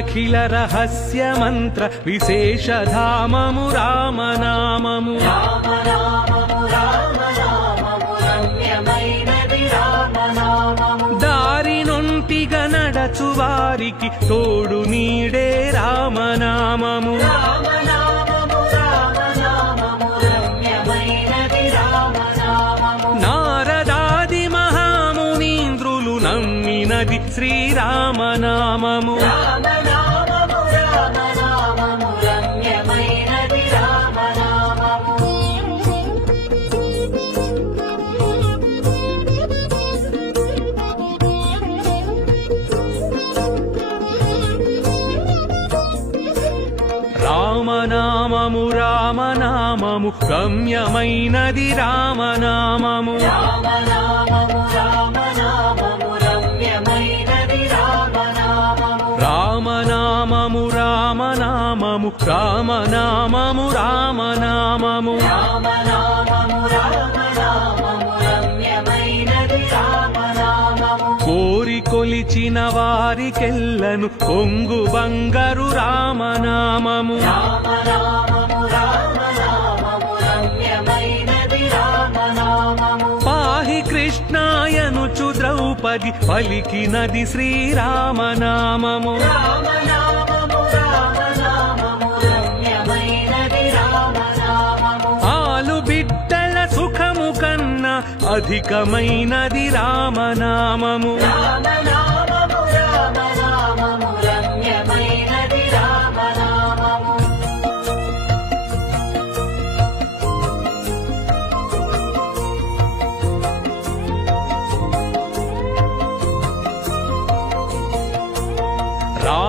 శ్రీమదఖిల రహస్య మంత్ర విశేషధామము రామనామము దారి నొంటిగా నడచు వారికి తోడు నీడే రామనామము నారదాది మహామునీంద్రులు నమ్మినది శ్రీరామనామము రామనామము రామనామము రమ్యమైనది రామనామము. రామనామము రామనామము రామనామము. రామనామము కోరి కొలిచిన వారికెల్లను పొంగు బంగారు రామనామము. రామనామము పది పలికినది శ్రీరామనామము. ఆలు బిడ్డల సుఖము కన్నా అధికమైనది రామనామము. రామనామము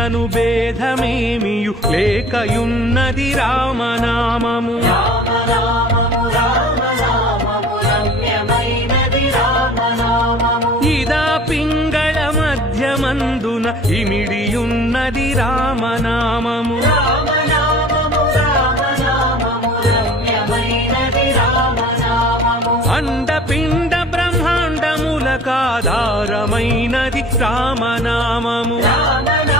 నేనను భేదమేమియు? లేకయున్నది రామనామము. ఇదా పింగళ మధ్యమందున ఇమిడియున్నది రామనామము. అండపిండ బ్రహ్మాండములకాధారమైనది రామనామము రామనామము.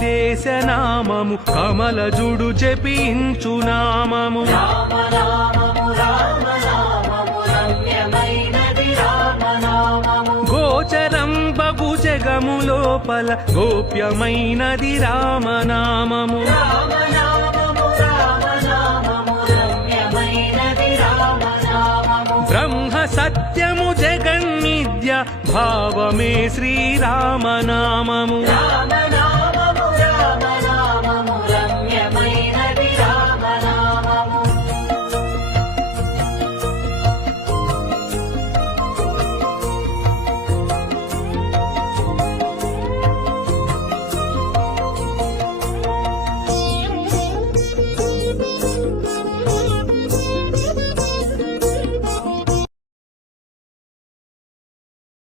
దేశ నామము కమలజుడు జపించు నామము. గోచరం బగు జగము లోపల గోప్యమైనది రామనామము. సత్యము సత్యము జగన్నిద్య భావమే శ్రీరామనామము. రామ